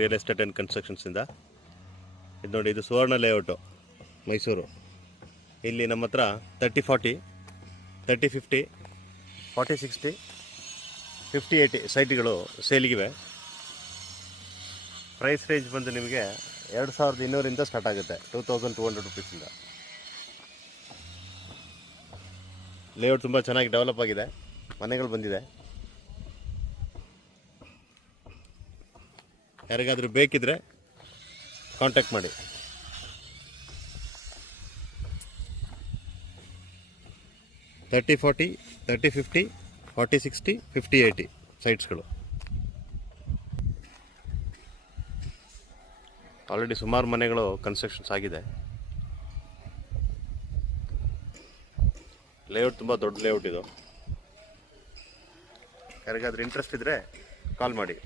Real estate and ಕನ್ಸ್ಟ್ರಕ್ಷನ್ಸಿಂದ. ಇದು ನೋಡಿ, ಇದು ಸುವರ್ಣ ಲೇಔಟು ಮೈಸೂರು. ಇಲ್ಲಿ ನಮ್ಮ ಹತ್ರ 30-40, 30-50, 40-60, 50-80 ಸೈಟ್ಗಳು ಸೇಲಿಗಿವೆ. ಪ್ರೈಸ್ ರೇಂಜ್ ಬಂದು ನಿಮಗೆ 2200 ಸ್ಟಾರ್ಟ್ ಆಗುತ್ತೆ, 2200 ರುಪೀಸಿಂದ. ಲೇಔಟ್ ತುಂಬ ಚೆನ್ನಾಗಿ ಡೆವಲಪ್ ಆಗಿದೆ, ಮನೆಗಳು ಬಂದಿದೆ. ಯಾರಿಗಾದರೂ ಬೇಕಿದ್ರೆ ಕಾಂಟ್ಯಾಕ್ಟ್ ಮಾಡಿ. ತರ್ಟಿ 40, 30-50, 40-60, 50-80 ಸೈಟ್ಸ್ಗಳು. ಆಲ್ರೆಡಿ ಸುಮಾರು ಮನೆಗಳು ಕನ್ಸ್ಟ್ರಕ್ಷನ್ಸ್ ಆಗಿದೆ. ಲೇಔಟ್ ತುಂಬ ದೊಡ್ಡ ಲೇಔಟ್ ಇದು. ಯಾರಿಗಾದ್ರೂ ಇಂಟ್ರೆಸ್ಟ್ ಇದ್ದರೆ ಕಾಲ್ ಮಾಡಿ.